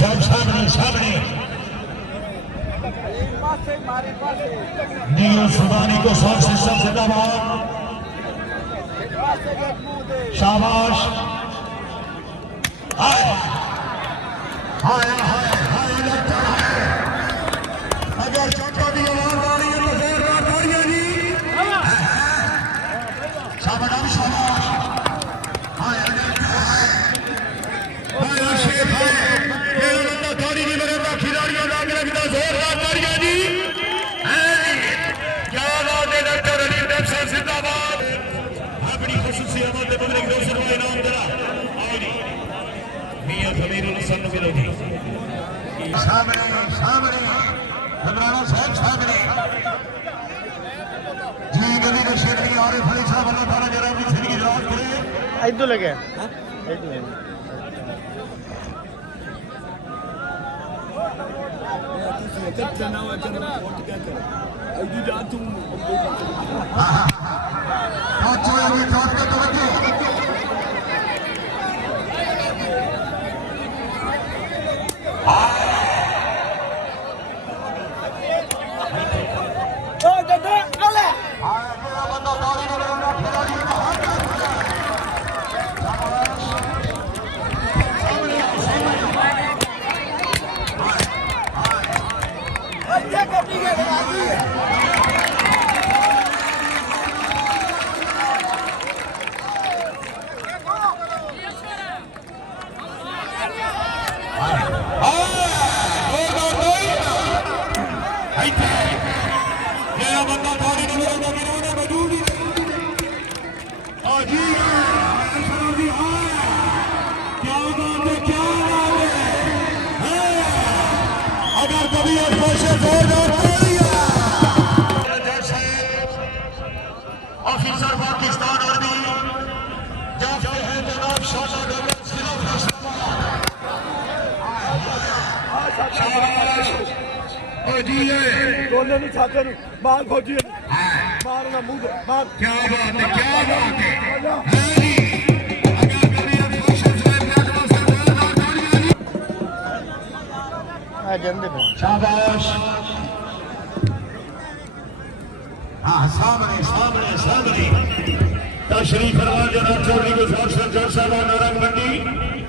साहब सामने सामने नियो सुदानी को साउंड सिस्टम जिंदाबाद। शाबाश। हाय हाय हाय हाय लगता है अगर चोटा की आवाज आ रही है तो जोरदार तालियां जी। शाबाश शाबाश। हाय हाय शेख है मेरा बंदा ताली नहीं बनेगा खिलाड़ियों का लगता जोरदार तालियां जी। क्या बात है डॉक्टर अली डॉक्टर जिंदाबाद। अपनी खुशी हमारे बंदे की रोशन हुआ इनाम करा मियां खमीरुल हसन विरोधी सामने सामने घबराना साहब सामने जी गली का शेर नहीं और फली साहब अल्लाह ताला जरा भी सिर की जरूरत करे ऐदो लगे ऐदो अगर कभी ऑफिसर पाकिस्तान आर्मी जाते हैं जनाब शाला दोनों नहीं छाते मार खोजी मारना मुंह मार। क्या बात है क्या बात है। शाबाश। हाँ सामने सामने सामने तशरीफ फरमा जनाब चौधरी को जड़ साहब नारंग मंडी।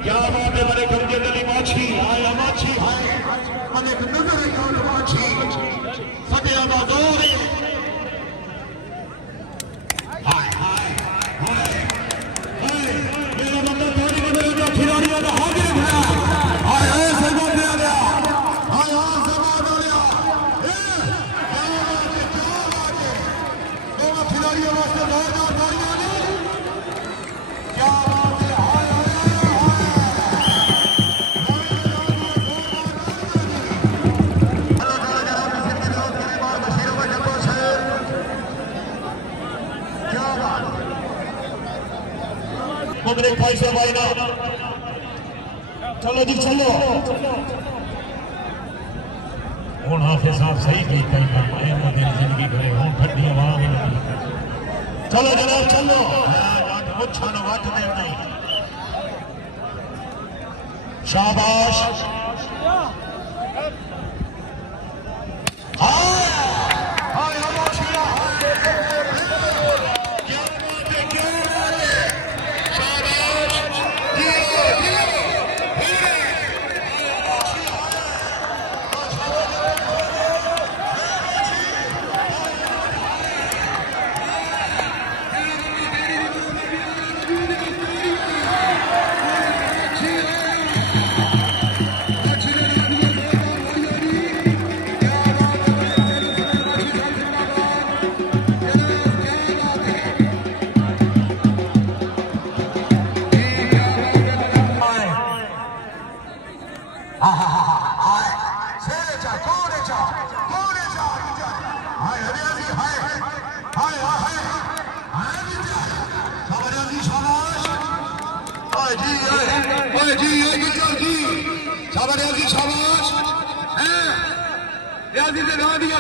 क्या बात है बड़े कमजे गली माछी हाय माछी हाय मलिक नजर माछी फतेह बादोर हाय हाय हाय हाय मेरा बंदा थोड़ी मेरे खिलाड़ियों का हाजिर है हाय हाय सरदार दे गया हाय हाय सरदार दे गया दोनों खिलाड़ियों वास्ते जोरदार तालियां नहीं। क्या बात है हाय मुबरक भाई साहब भाई ना चलो जी चलो हूँ हाफिज साहब सही की कई फरमाया मेरी जिंदगी करे हूँ ठंडी आवाज चलो जनाब चलो मुच्छा न वट दे नहीं। शाबाश।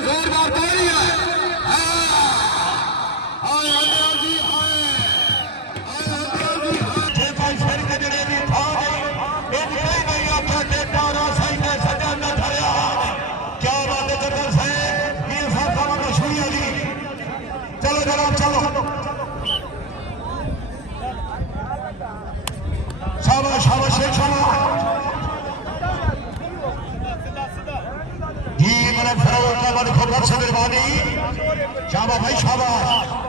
जोरदार तालियां भाई फिर के जड़े भी था नहीं एक नहीं आखा के 12 बहुत से मेहरबानी शाबाश भाई शाबाश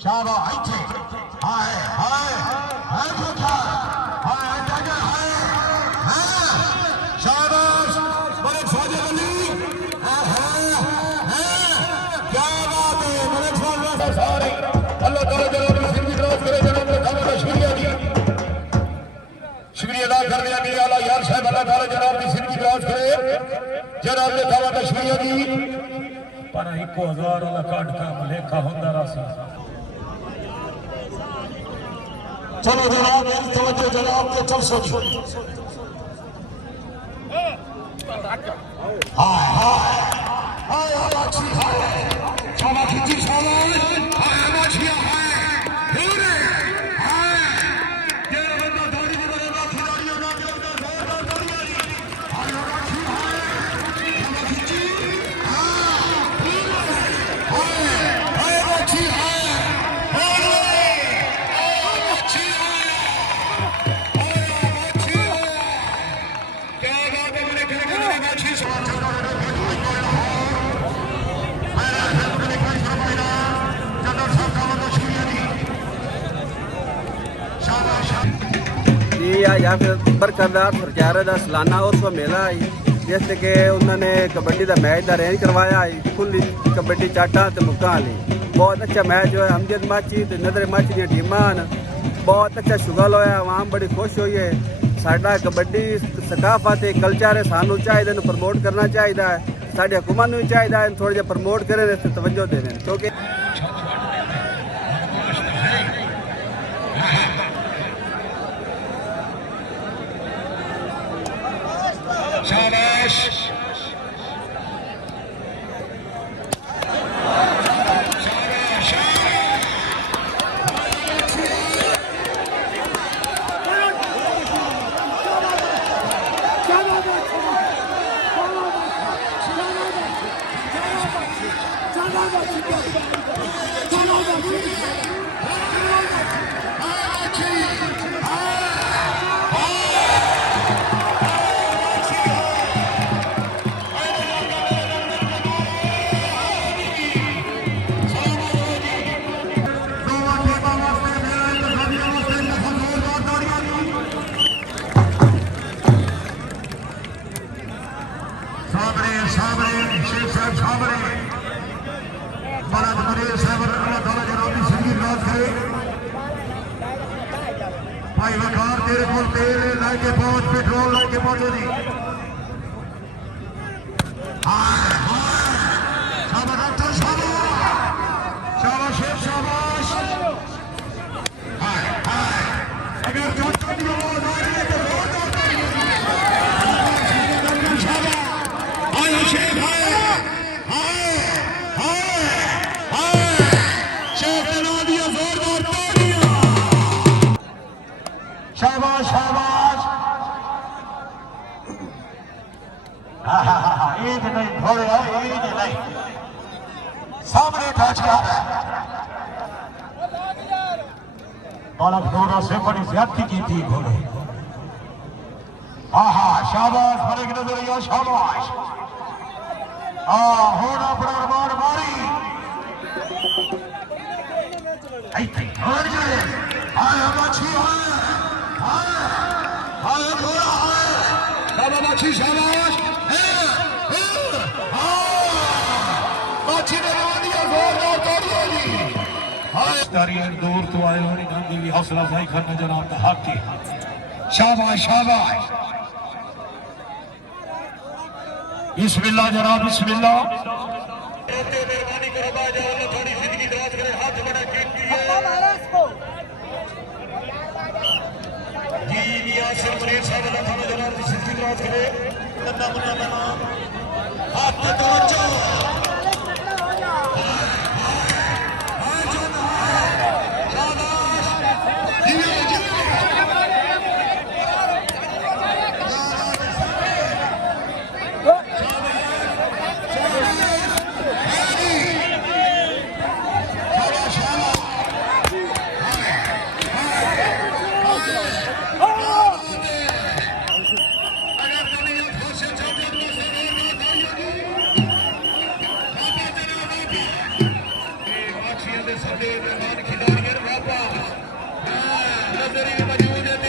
शाबाश आइए हाय हाय हाय देखा हाय टाइगर हाय शाबाश बड़े साजिद अली हाय क्या बात है बड़े साजिद सारे अल्लाह ताला जनाब जिंदगी दराज करे जनाब ने खाना का शुक्रिया दिया शुक्रिया अदा करने के लिए आला यार साहब अल्लाह ताला जनाब की जिंदगी दराज करे जनाब ने खाना का शुक्रिया दी पर 1000 वाला काट का लेखा होंदा रासा चलो जनाब तवज्जो जनाब के चल सोचो हाय हाय हाय अच्छी हाय छावा खिंची छावा हाय मछिया हाय पूरे हाय ये बंदा दाढ़ी की बनेगा खिलाड़ियों ना के अंदर जोरदार दाढ़ी हाय अच्छी हाय छावा खिंची हाय हाय अच्छी हाय या फिर बरकरार सरकार का सालाना उस मेला है जिस के उन्होंने कबड्डी का मैच का अरेंज करवाया है खुली कबड्डी चाटा तो मुक्का वाली बहुत अच्छा मैच जो है अमजद माची तो नदर माची दी टीमां बहुत अच्छा शुगल होया आवाम बड़ी खुश हुई है साडा कबड्डी सकाफत कल्चर है सानू चाहिए प्रमोट करना चाहिए साड़ी हुकूमत भी चाहिए थोड़ा जिहा प्रमोट करें इस तवज्जो दें क्योंकि शाबाश भाई वकार तेरे को तेल लाके पहुंच पेट्रोल लाके पहुंचो जी शाबाश डॉक्टर शाबाश शेख शाबाश हाय हाय अगर डॉक्टर की आवाज आ रही है तो शाबाश हाय शेख हाय हाय हाय हाय शेख बना दिया जोरदार तालियां शाबाश शाबाश ईद नहीं घोड़े ईद नहीं सामने टच बालक घोड़ा से बड़ी ज्यादती की थी घोड़े शाबाश बड़े की नजर या शाबाश होना अपना मार मारी ऐसे घर जाए हाय मच्छी हाय घोड़ा हाय बाबा मच्छी शाबाश मच्छी ने बना दिया जोरदार तालियां हाय तारियां दूर तो आए होनी गांधी भी हौसला अफजाई करना जनाब का हक की शाबाश शाबाश बिस्मिल्लाह जनाब बिस्मिल्लाह मेहरबानी करो बाजा अल्लाह थोड़ी जिंदगी दराज करे हाथ बड़ा कीमती है जी यासिर मुनीर साहब अल्लाह थाला जनाब की जिंदगी दराज करे नन्ना मुन्ना मेहमान हाथ पे तवज्जो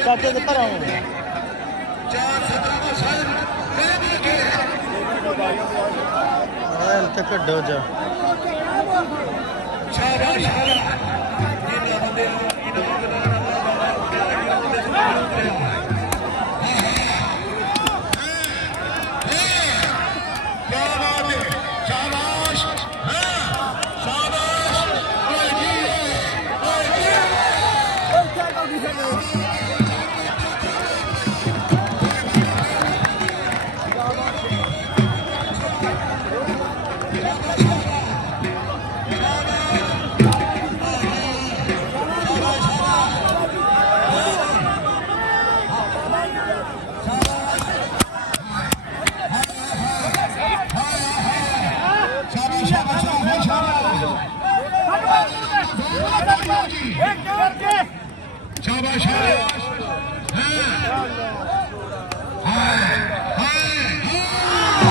ਚਾਚੇ ਦੇ ਭਰਾ ਚਾਰ ਸਤਰਾ ਸਾਹਿਬ ਮੈਂ ਕੀ ਆਇਲ ਤੇ ਕੱਢੋ ਜਾ ਸ਼ਾਬਾਸ਼ ਜਿੰਨੇ ਬੰਦੇ ਇਨਾਮ ਦਿਲਾਣਾ शाबाश हाय हाय हाय